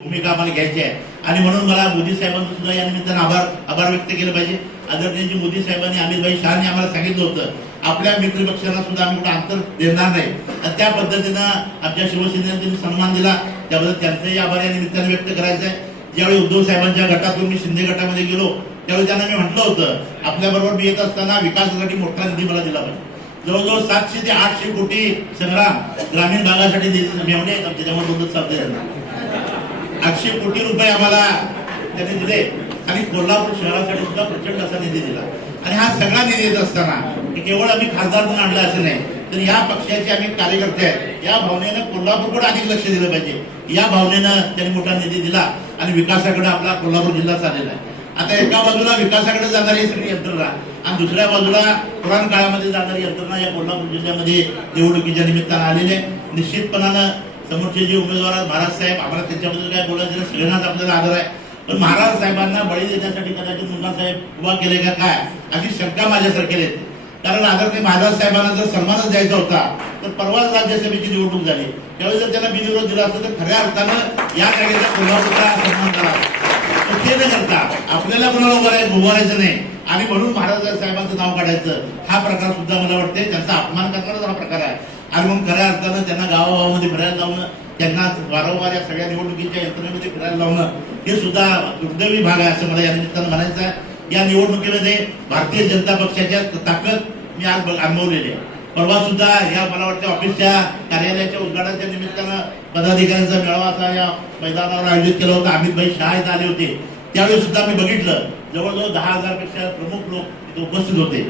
भूमिका आम्हाला घ्यायची आहे. आणि म्हणून मला मोदी साहेबांचं सुद्धा या निमित्तानं आभार आभार व्यक्त केलं पाहिजे. आदरणीयजी मोदी साहेबांनी अमितभाई शहानी आम्हाला सांगितलं होतं आपल्या मित्रपक्षांना सुद्धा आम्ही कुठं अंतर देणार नाही. आणि त्या पद्धतीनं आमच्या शिवसेनेने त्यांनी सन्मान दिला. त्याबद्दल त्यांचाही आभार या निमित्तानं व्यक्त करायचा आहे. ज्यावेळी उद्धव साहेबांच्या गटातून मी शिंदे गटामध्ये गेलो त्यावेळी त्यांना मी म्हटलं होतं आपल्या बरोबर मी येत असताना विकासासाठी मोठा निधी मला दिला पाहिजे. जवळजवळ सातशे ते आठशे कोटी संग्राम ग्रामीण भागासाठी मेवणे त्याच्यामुळे आहेत आमच्या आठशे कोटी रुपये आम्हाला त्यांनी दिले. आणि कोल्हापूर शहरासाठी सुद्धा प्रचंड असा निधी दिला. आणि हा सगळा निधी येत असताना केवळ आम्ही खासदार म्हणून आणला असं नाही तर या पक्षाचे आम्ही कार्यकर्ते आहेत. या भावनेनं कोल्हापूरकडे अधिक लक्ष दिलं पाहिजे. या भावनेनं त्यांनी मोठा निधी दिला आणि विकासाकडे आपला कोल्हापूर जिल्हा चाललेला आहे. आता एका बाजूला विकासाकडे जाणारी सगळी यंत्रणा आणि दुसऱ्या बाजूला पुराण काळामध्ये जाणारी यंत्रणा या कोल्हापूर जिल्ह्यामध्ये निवडणुकीच्या निमित्तानं आलेली आहे. निश्चितपणानं समोरचे जे उमेदवार आहेत महाराज साहेब आम्हाला त्यांच्याबद्दल काय बोलायचं नाही, सगळ्यांनाच आपल्याला आदर आहे. पण महाराज साहेबांना बळी देण्यासाठी कदाचित मुन्ना साहेब उभा केले का काय? अशी शंका माझ्यासारखे येते कारण आदरणीय महाराज साहेबांना जर सन्मानच द्यायचा होता तर परवाच राज्यसभेची निवडणूक झाली. त्यावेळी जर त्यांना बिनविरोध दिला असता तर खऱ्या अर्थानं या जागेचा कोल्हापूरचा सन्मान करा. पण ते न करता आपल्याला कोणाला उभं राहायचं नाही. आणि म्हणून महाराज साहेबांचं नाव काढायचं हा प्रकार सुद्धा मला वाटते त्यांचा अपमान करणाराच हा प्रकार आहे. आणि मग खऱ्या अर्थानं त्यांना गावागावामध्ये फिरायला लावणं त्यांना वारंवार या सगळ्या निवडणुकीच्या यंत्रणेमध्ये फिरायला लावणं हे सुद्धा दुर्दैवी भाग आहे असं मला या निमित्तानं म्हणायचं आहे. या निवडणुकीमध्ये भारतीय जनता पक्षाच्या ताकद मी आज अनुभवलेली आहे. परवा सुद्धा या मला वाटतं ऑफिसच्या कार्यालयाच्या उद्घाटनाच्या निमित्तानं पदाधिकाऱ्यांचा मेळावा असा या मैदानावर आयोजित केला होता. अमितभाई शहा इथं आले होते. त्यावेळी सुद्धा मी बघितलं जवळजवळ दहा हजारपेक्षा प्रमुख लोक उपस्थित होते.